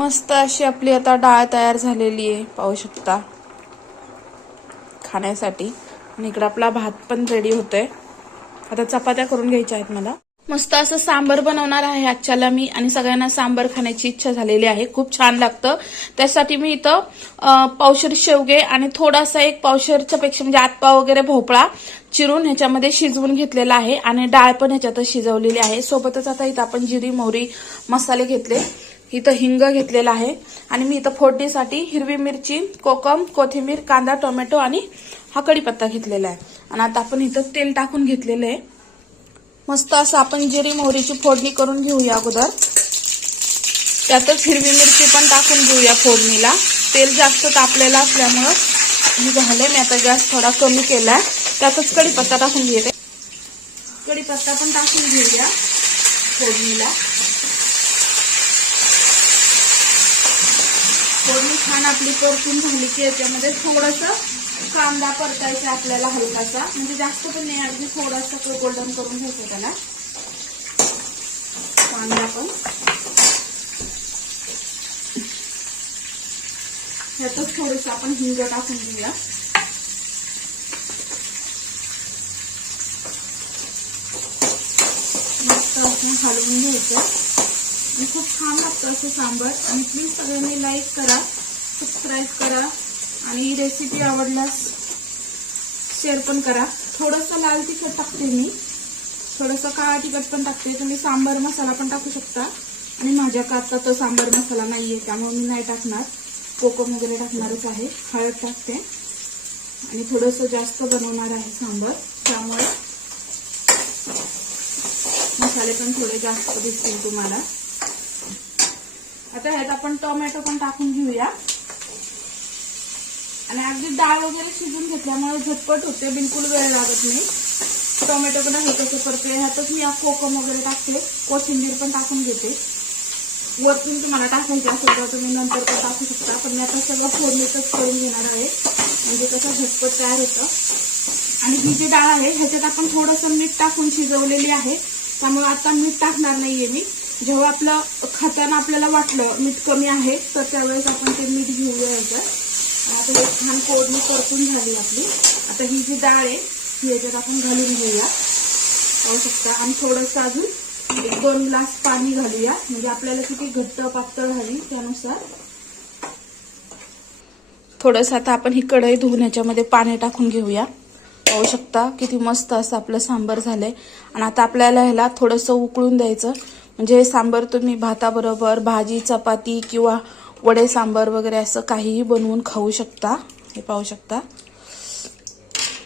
मस्त अशी आपली आता डाळ तयार झालेली आहे पाहू शकता. खाण्यासाठी. आणि इकडे आपला भात पण रेडी होतोय. आता चपात्या करून घ्यायच्या आहेत मला. मस्त असं सांबर बनवणार आहे आजच्याला मी आणि सगळ्यांना सांबर खाण्याची इच्छा झालेली आहे. खूप छान लागतं. त्यासाठी मी इथं पावशर पावशेर शेवगे आणि थोडासा एक पावशरच्या पेक्षा म्हणजे आतपा वगैरे भोपळा चिरून ह्याच्यामध्ये शिजवून घेतलेला आहे. आणि डाळ पण ह्याच्यातच शिजवलेली आहे. सोबतच आता इथं आपण जिरी मोहरी मसाले घेतले. इथं हिंग घेतलेला आहे. आणि मी इथं फोडणीसाठी हिरवी मिरची कोकम कोथिंबीर कांदा टोमॅटो आणि हा कढीपत्ता घेतलेला आहे. आणि आता आपण इथं तेल टाकून घेतलेलं आहे. मस्त असं आपण जिरी मोहरीची फोडणी करून घेऊया अगोदर. त्यातच हिरवी मिरची पण टाकून घेऊया फोडणीला. तेल जास्त तापलेलं असल्यामुळं मी झाले मी आता गॅस थोडा कमी केला आहे त्यातच कढीपत्ता टाकून घेते. कढीपत्ता पण टाकून घेऊया फोडणीला फोडणी छान आपली परतून झाली की याच्यामध्ये थोडस कांदा परतायचा आपल्याला हलकासा. म्हणजे जास्त पण नाही अगदी थोडासा गोल्डन करून घ्यायचा त्याला. कांदा पण. ह्यातच थोडस आपण हिंग टाकून घेऊया. मस्त आपण हलवून घ्यायचं. खूप छान लागतं असं सांबर. आणि प्लीज सगळ्यांनी लाईक करा. सबस्क्राईब करा. आणि ही रेसिपी आवडल्यास शेअर पण करा. थोडंसं लाल तिखट टाकते मी. थोडंसं काळा तिखट पण टाकते. तुम्ही सांबर मसाला पण टाकू शकता. आणि माझ्या आता तो सांबर मसाला नाही आहे त्यामुळे मी नाही टाकणार. कोकम वगैरे टाकणारच आहे. हळद टाकते. आणि थोडंसं जास्त बनवणार आहे सांबर. त्यामुळे मसाले पण थोडे जास्त दिसतील तुम्हाला. आता ह्यात आपण टोमॅटो पण टाकून घेऊया. आणि अगदी डाळ वगैरे शिजून घेतल्यामुळे झटपट होते बिलकुल वेळ लागत नाही. टोमॅटो पण हे कसं करते ह्यातच मी कोकम वगैरे टाकते. कोथिंबीर पण टाकून घेते. वरतून तुम्हाला टाकायचे असेल तर तुम्ही नंतर पण टाकू शकता. पण मी आता सगळं फोडणीतच करून घेणार आहे. म्हणजे कसं झटपट तयार होतं. आणि ही जी डाळ आहे ह्याच्यात आपण थोडंसं मीठ टाकून शिजवलेली आहे. त्यामुळे आता मीठ टाकणार नाहीये मी. जेव्हा आपलं खाताना आपल्याला वाटलं मीठ कमी आहे तर त्यावेळेस आपण ते मीठ घेऊया याचं आता हे छान फोडणी परतून झाली आपली. आता ही जी डाळ आहे ही याच्यात आपण घालून घेऊया. पाहू शकता. आणि थोडंसं अजून एक दोन ग्लास पाणी घालूया. म्हणजे आपल्याला किती घट्ट पातळ हवी त्यानुसार. थोडंसं आता आपण ही कढई धुवून ह्याच्यामध्ये पाणी टाकून घेऊया. पाहू शकता किती मस्त असं आपलं सांबर झालंय. आणि आता आपल्याला ह्याला थोडंसं उकळून द्यायचं. म्हणजे हे सांबर तुम्ही भाताबरोबर भाजी चपाती किंवा वडे सांबर वगैरे असं काहीही बनवून खाऊ शकता. हे पाहू शकता.